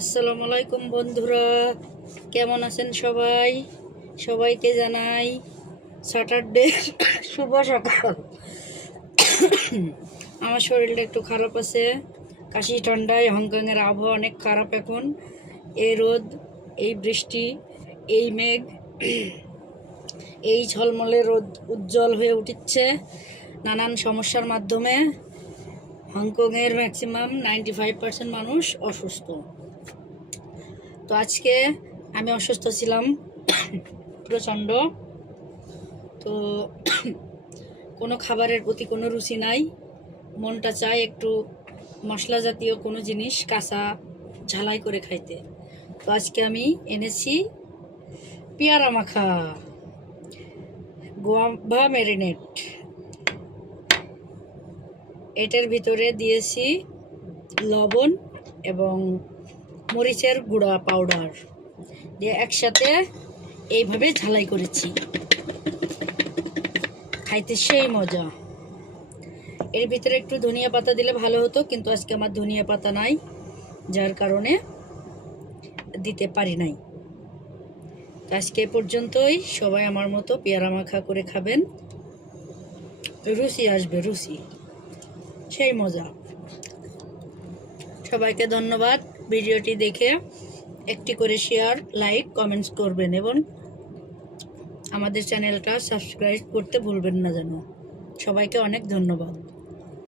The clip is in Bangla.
আসসালামু আলাইকুম বন্ধুরা, কেমন আছেন সবাই? সবাইকে জানাই স্যাটারডে শুভ সকাল। আমার শরীরটা একটু খারাপ আছে, কাশি ঠান্ডায়। হংকংয়ের আবহাওয়া অনেক খারাপ এখন। এই রোদ, এই বৃষ্টি, এই মেঘ, এই ঝলমলে রোদ উজ্জ্বল হয়ে উঠছে নানান সমস্যার মাধ্যমে। হংকংয়ের ম্যাক্সিমাম 95% মানুষ অসুস্থ। তো আজকে আমি অসুস্থ ছিলাম প্রচণ্ড। তো কোনো খাবারের প্রতি কোনো রুচি নাই, মনটা চায় একটু মশলা জাতীয় কোনো জিনিস কাঁচা ঝালাই করে খাইতে। তো আজকে আমি এনেছি পেয়ারা মাখা, গোয়াভা ম্যারিনেট। এটার ভিতরে দিয়েছি লবণ এবং মরিচের গুঁড়া পাউডার দিয়ে একসাথে এইভাবে ঝালাই করেছি। খাইতে সেই মজা। এর ভিতরে একটু ধনিয়া পাতা দিলে ভালো হতো, কিন্তু আজকে আমার ধনিয়া পাতা নাই, যার কারণে দিতে পারি নাই। আজকে পর্যন্তই। সবাই আমার মতো পেয়ারা মাখা করে খাবেন, রুচি আসবে, রুচি সেই মজা। সবাইকে ধন্যবাদ। ভিডিওটি দেখে একটি করে শেয়ার, লাইক, কমেন্টস করবেন এবং আমাদের চ্যানেলটা সাবস্ক্রাইব করতে ভুলবেন না যেন। সবাইকে অনেক ধন্যবাদ।